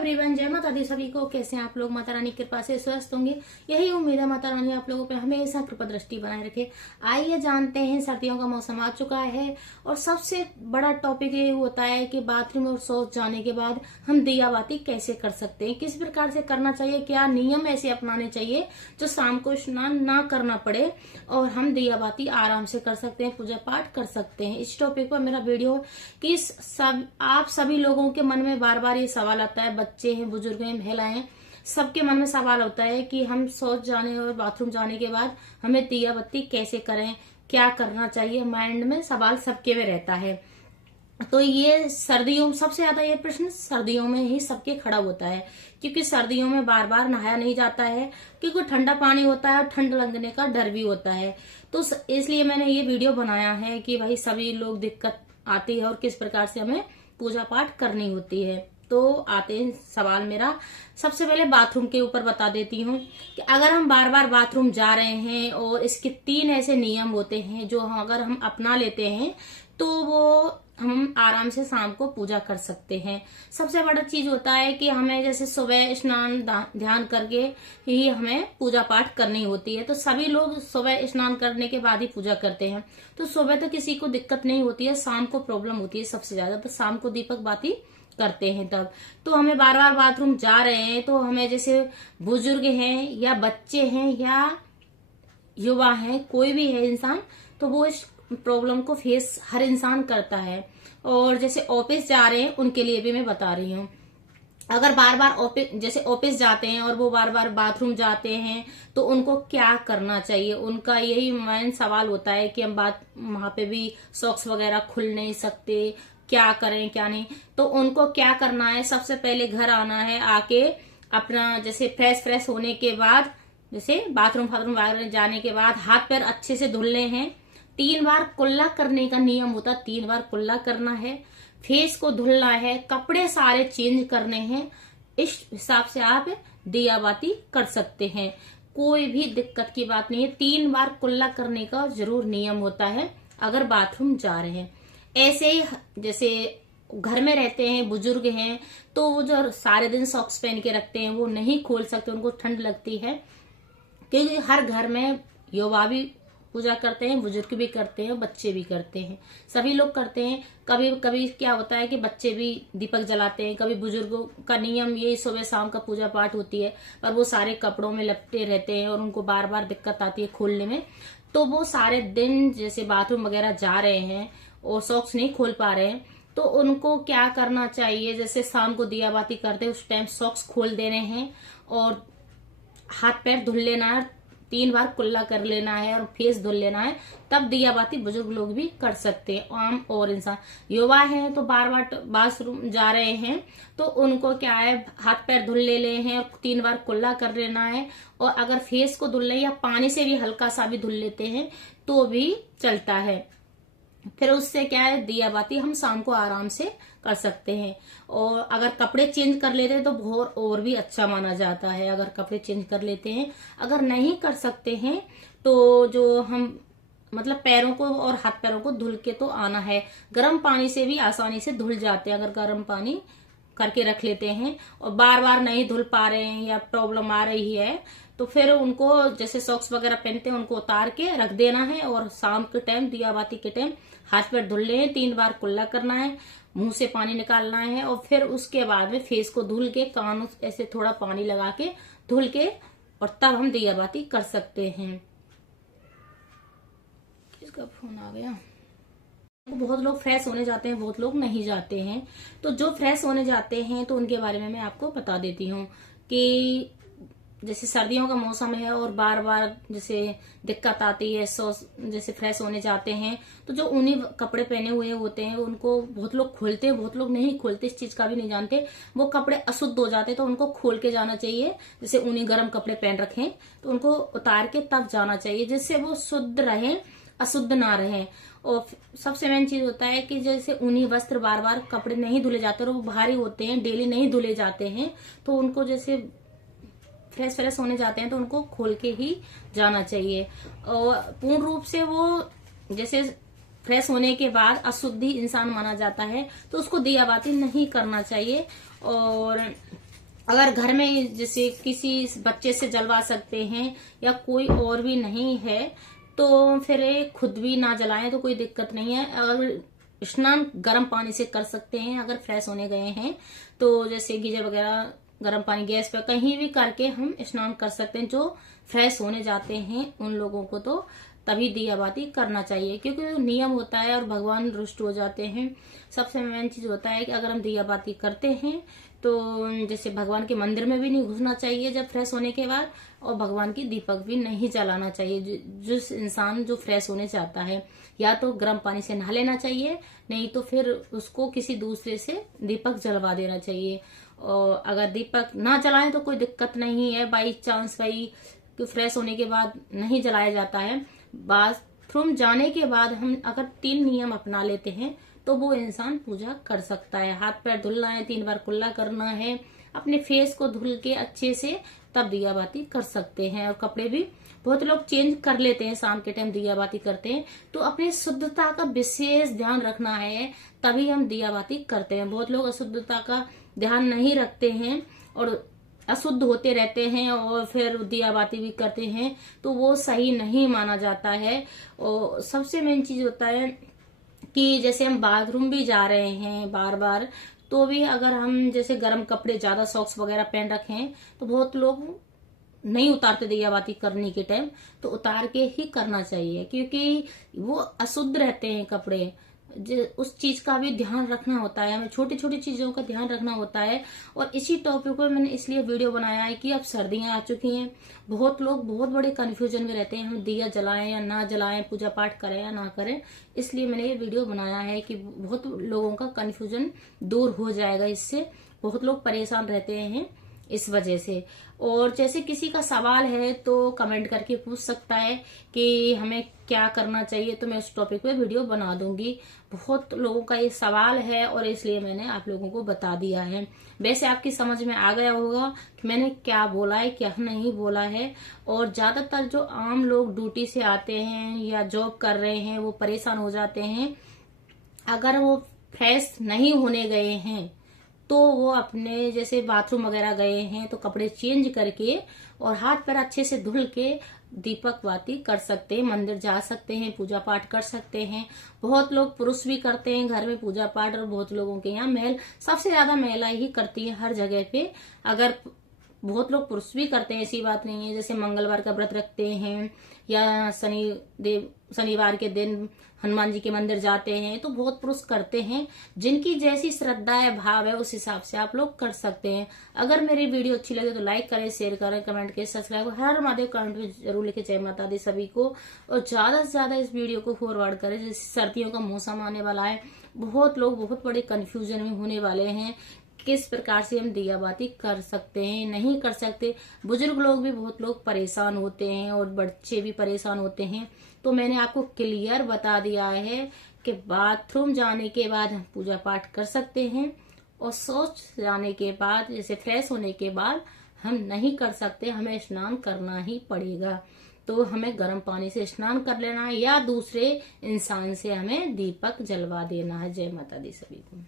Everyone, जय माता दी सभी को। कैसे हैं आप लोग? माता रानी की कृपा से स्वस्थ होंगे, यही उम्मीद है। माता रानी आप लोगों पे हमेशा कृपा दृष्टि बनाए रखे। आइए जानते हैं, सर्दियों का मौसम आ चुका है और सबसे बड़ा टॉपिक ये होता है कि बाथरूम और शौच जाने के बाद हम दिया बाती कैसे कर सकते हैं, किस प्रकार से करना चाहिए, क्या नियम ऐसे अपनाने चाहिए जो शाम को स्नान ना करना पड़े और हम दिया बाती आराम से कर सकते हैं, पूजा पाठ कर सकते हैं। इस टॉपिक पर मेरा वीडियो कि आप सभी लोगों के मन में बार बार ये सवाल आता है, बच्चे हैं, बुजुर्ग हैं, महिलाएं, सबके मन में सवाल होता है कि हम शौच जाने और बाथरूम जाने के बाद हमें दिया बत्ती कैसे करें, क्या करना चाहिए। माइंड में सवाल सबके में रहता है। तो ये सर्दियों सबसे ज्यादा ये प्रश्न सर्दियों में ही सबके खड़ा होता है, क्योंकि सर्दियों में बार बार नहाया नहीं जाता है, क्योंकि ठंडा पानी होता है और ठंड लगने का डर भी होता है। तो इसलिए मैंने ये वीडियो बनाया है कि भाई सभी लोग दिक्कत आती है और किस प्रकार से हमें पूजा पाठ करनी होती है। तो आते हैं सवाल मेरा, सबसे पहले बाथरूम के ऊपर बता देती हूँ कि अगर हम बार बार बाथरूम जा रहे हैं और इसके 3 ऐसे नियम होते हैं जो अगर हम अपना लेते हैं तो वो हम आराम से शाम को पूजा कर सकते हैं। सबसे बड़ा चीज होता है कि हमें जैसे सुबह स्नान ध्यान करके ही हमें पूजा पाठ करनी होती है। तो सभी लोग सुबह स्नान करने के बाद ही पूजा करते हैं। तो सुबह तो किसी को दिक्कत नहीं होती है, शाम को प्रॉब्लम होती है सबसे ज्यादा। तो शाम को दीपक बाती करते हैं तब। तो हमें बार बार बाथरूम जा रहे हैं तो हमें जैसे बुजुर्ग हैं या बच्चे हैं या युवा हैं, कोई भी है इंसान, तो वो इस प्रॉब्लम को फेस हर इंसान करता है। और जैसे ऑफिस जा रहे हैं उनके लिए भी मैं बता रही हूँ, अगर बार बार जैसे ऑफिस जाते हैं और वो बार बार बाथरूम जाते हैं तो उनको क्या करना चाहिए। उनका यही मेन सवाल होता है कि हम वहां पे भी सॉक्स वगैरह खुल नहीं सकते, क्या करें क्या नहीं। तो उनको क्या करना है, सबसे पहले घर आना है, आके अपना जैसे फ्रेश होने के बाद, जैसे बाथरूम वगैरह जाने के बाद हाथ पैर अच्छे से धुलने हैं। 3 बार कुल्ला करने का नियम होता है, 3 बार कुल्ला करना है, फेस को धुलना है, कपड़े सारे चेंज करने हैं। इस हिसाब से आप दिया बाती कर सकते हैं, कोई भी दिक्कत की बात नहीं है। 3 बार कुल्ला करने का जरूर नियम होता है अगर बाथरूम जा रहे हैं। ऐसे ही जैसे घर में रहते हैं, बुजुर्ग हैं, तो वो जो सारे दिन सॉक्स पहन के रखते हैं वो नहीं खोल सकते, उनको ठंड लगती है। क्योंकि हर घर में युवा भी पूजा करते हैं, बुजुर्ग भी करते हैं, बच्चे भी करते हैं, सभी लोग करते हैं। कभी कभी क्या होता है कि बच्चे भी दीपक जलाते हैं, कभी बुजुर्गों का नियम ये सुबह शाम का पूजा पाठ होती है, पर वो सारे कपड़ों में लपटे रहते हैं और उनको बार बार दिक्कत आती है खोलने में। तो वो सारे दिन जैसे बाथरूम वगैरह जा रहे हैं और सॉक्स नहीं खोल पा रहे हैं, तो उनको क्या करना चाहिए, जैसे शाम को दिया बाती करते हैं उस टाइम सॉक्स खोल देने हैं और हाथ पैर धुल लेना है, 3 बार कुल्ला कर लेना है और फेस धुल लेना है, तब दिया बाती बुजुर्ग लोग भी कर सकते हैं। आम और इंसान युवा हैं तो बार बार बाथरूम जा रहे हैं तो उनको क्या है, हाथ पैर धुल ले हैं और 3 बार कुल्ला कर लेना है। और अगर फेस को धुल ले या पानी से भी हल्का सा भी धुल लेते हैं तो भी चलता है। फिर उससे क्या है, दिया बाती हम शाम को आराम से कर सकते हैं। और अगर कपड़े चेंज कर लेते हैं तो बहुत और भी अच्छा माना जाता है, अगर कपड़े चेंज कर लेते हैं। अगर नहीं कर सकते हैं तो जो हम मतलब पैरों को और हाथ पैरों को धुल के तो आना है। गर्म पानी से भी आसानी से धुल जाते हैं अगर गर्म पानी करके रख लेते हैं। और बार बार नहीं धुल पा रहे हैं या प्रॉब्लम आ रही है तो फिर उनको जैसे सॉक्स वगैरह पहनते हैं उनको उतार के रख देना है और शाम के टाइम दिया बाती के टाइम हाथ पैर धुल ले, 3 बार कुल्ला करना है, मुंह से पानी निकालना है और फिर उसके बाद में फेस को धुल के, कानों ऐसे थोड़ा पानी लगा के धुल के, और तब हम दिया बाती कर सकते हैं। किसका फोन आ गया? बहुत लोग फ्रेश होने जाते हैं, बहुत लोग नहीं जाते हैं। तो जो फ्रेश होने जाते हैं तो उनके बारे में मैं आपको बता देती हूँ कि जैसे सर्दियों का मौसम है और बार बार जैसे दिक्कत आती है, जैसे फ्रेश होने जाते हैं तो जो ऊनी कपड़े पहने हुए होते हैं उनको बहुत लोग खोलते हैं, बहुत लोग नहीं खोलते, इस चीज का भी नहीं जानते। वो कपड़े अशुद्ध हो जाते हैं तो उनको खोल के जाना चाहिए। जैसे ऊनी गर्म कपड़े पहन रखें तो उनको उतार के तब जाना चाहिए, जिससे वो शुद्ध रहे, अशुद्ध ना रहे। और सबसे मेन चीज होता है कि जैसे ऊनी वस्त्र बार बार कपड़े नहीं धुले जाते और वो भारी होते हैं, डेली नहीं धुले जाते हैं, तो उनको जैसे फ्रेश होने जाते हैं तो उनको खोल के ही जाना चाहिए। और पूर्ण रूप से वो जैसे फ्रेश होने के बाद अशुद्धि इंसान माना जाता है तो उसको दिया बाती नहीं करना चाहिए। और अगर घर में जैसे किसी बच्चे से जलवा सकते हैं या कोई और भी नहीं है तो फिर खुद भी ना जलाएं तो कोई दिक्कत नहीं है। अगर स्नान गर्म पानी से कर सकते हैं, अगर फ्रेश होने गए हैं तो जैसे गीजर वगैरह गर्म पानी गैस पर कहीं भी करके हम स्नान कर सकते हैं। जो फ्रेश होने जाते हैं उन लोगों को तो तभी दिया बाती करना चाहिए, क्योंकि नियम होता है और भगवान रुष्ट हो जाते हैं। सबसे मेन चीज होता है कि अगर हम दिया बाती करते हैं तो जैसे भगवान के मंदिर में भी नहीं घुसना चाहिए जब फ्रेश होने के बाद, और भगवान की दीपक भी नहीं जलाना चाहिए। जिस इंसान जो फ्रेश होने चाहता है या तो गर्म पानी से नहा लेना चाहिए, नहीं तो फिर उसको किसी दूसरे से दीपक जलवा देना चाहिए। और अगर दीपक ना जलाएं तो कोई दिक्कत नहीं है, बाई चांस भाई फ्रेश होने के बाद नहीं जलाया जाता है। बाथरूम जाने के बाद हम अगर 3 नियम अपना लेते हैं तो वो इंसान पूजा कर सकता है। हाथ पैर धुलना है, 3 बार कुल्ला करना है, अपने फेस को धुल के अच्छे से तब दिया बाती कर सकते हैं। और कपड़े भी बहुत लोग चेंज कर लेते हैं, शाम के टाइम दिया बाती करते हैं, तो अपनी शुद्धता का विशेष ध्यान रखना है, तभी हम दिया बाती करते हैं। बहुत लोग अशुद्धता का ध्यान नहीं रखते हैं और अशुद्ध होते रहते हैं और फिर दिया बाती भी करते हैं, तो वो सही नहीं माना जाता है। और सबसे मेन चीज होता है कि जैसे हम बाथरूम भी जा रहे हैं बार बार, तो भी अगर हम जैसे गर्म कपड़े ज्यादा सॉक्स वगैरह पहन रखे हैं तो बहुत लोग नहीं उतारते दिया बाती करने के टाइम, तो उतार के ही करना चाहिए, क्योंकि वो अशुद्ध रहते हैं कपड़े। उस चीज का भी ध्यान रखना होता है, हमें छोटी छोटी चीजों का ध्यान रखना होता है। और इसी टॉपिक पर मैंने इसलिए वीडियो बनाया है कि अब सर्दियां आ चुकी हैं, बहुत लोग बहुत बड़े कंफ्यूजन में रहते हैं, हम दिया जलाएं या ना जलाएं, पूजा पाठ करें या ना करें। इसलिए मैंने ये वीडियो बनाया है कि बहुत लोगों का कंफ्यूजन दूर हो जाएगा इससे। बहुत लोग परेशान रहते हैं इस वजह से। और जैसे किसी का सवाल है तो कमेंट करके पूछ सकता है कि हमें क्या करना चाहिए, तो मैं उस टॉपिक पे वीडियो बना दूंगी। बहुत लोगों का ये सवाल है और इसलिए मैंने आप लोगों को बता दिया है। वैसे आपकी समझ में आ गया होगा कि मैंने क्या बोला है क्या नहीं बोला है। और ज्यादातर जो आम लोग ड्यूटी से आते हैं या जॉब कर रहे हैं वो परेशान हो जाते हैं। अगर वो फ्रेश नहीं होने गए हैं तो वो अपने जैसे बाथरूम वगैरह गए हैं तो कपड़े चेंज करके और हाथ पैर अच्छे से धुल के दीपक बाती कर सकते हैं, मंदिर जा सकते हैं, पूजा पाठ कर सकते हैं। बहुत लोग पुरुष भी करते हैं घर में पूजा पाठ, और बहुत लोगों के यहाँ सबसे ज्यादा महिला ही करती है हर जगह पे। अगर बहुत लोग पुरुष भी करते हैं, ऐसी बात नहीं है। जैसे मंगलवार का व्रत रखते हैं या शनिवार के दिन हनुमान जी के मंदिर जाते हैं, तो बहुत पुरुष करते हैं। जिनकी जैसी श्रद्धा है, भाव है, उस हिसाब से आप लोग कर सकते हैं। अगर मेरी वीडियो अच्छी लगे तो लाइक करें, शेयर करें, कमेंट करें, सब्सक्राइब करें। हर महादेव कमेंट में जरूर लिखे जय माता दी सभी को। और ज्यादा से ज्यादा इस वीडियो को फॉरवर्ड करें। जैसे सर्दियों का मौसम आने वाला है, बहुत लोग बहुत बड़े कंफ्यूजन में होने वाले हैं किस प्रकार से हम दिया बाती कर सकते हैं, नहीं कर सकते। बुजुर्ग लोग भी बहुत लोग परेशान होते हैं और बच्चे भी परेशान होते हैं। तो मैंने आपको क्लियर बता दिया है कि बाथरूम जाने के बाद हम पूजा पाठ कर सकते हैं, और शौच जाने के बाद जैसे फ्रेश होने के बाद हम नहीं कर सकते, हमें स्नान करना ही पड़ेगा। तो हमें गर्म पानी से स्नान कर लेना है या दूसरे इंसान से हमें दीपक जलवा देना है। जय माता दी सभी को।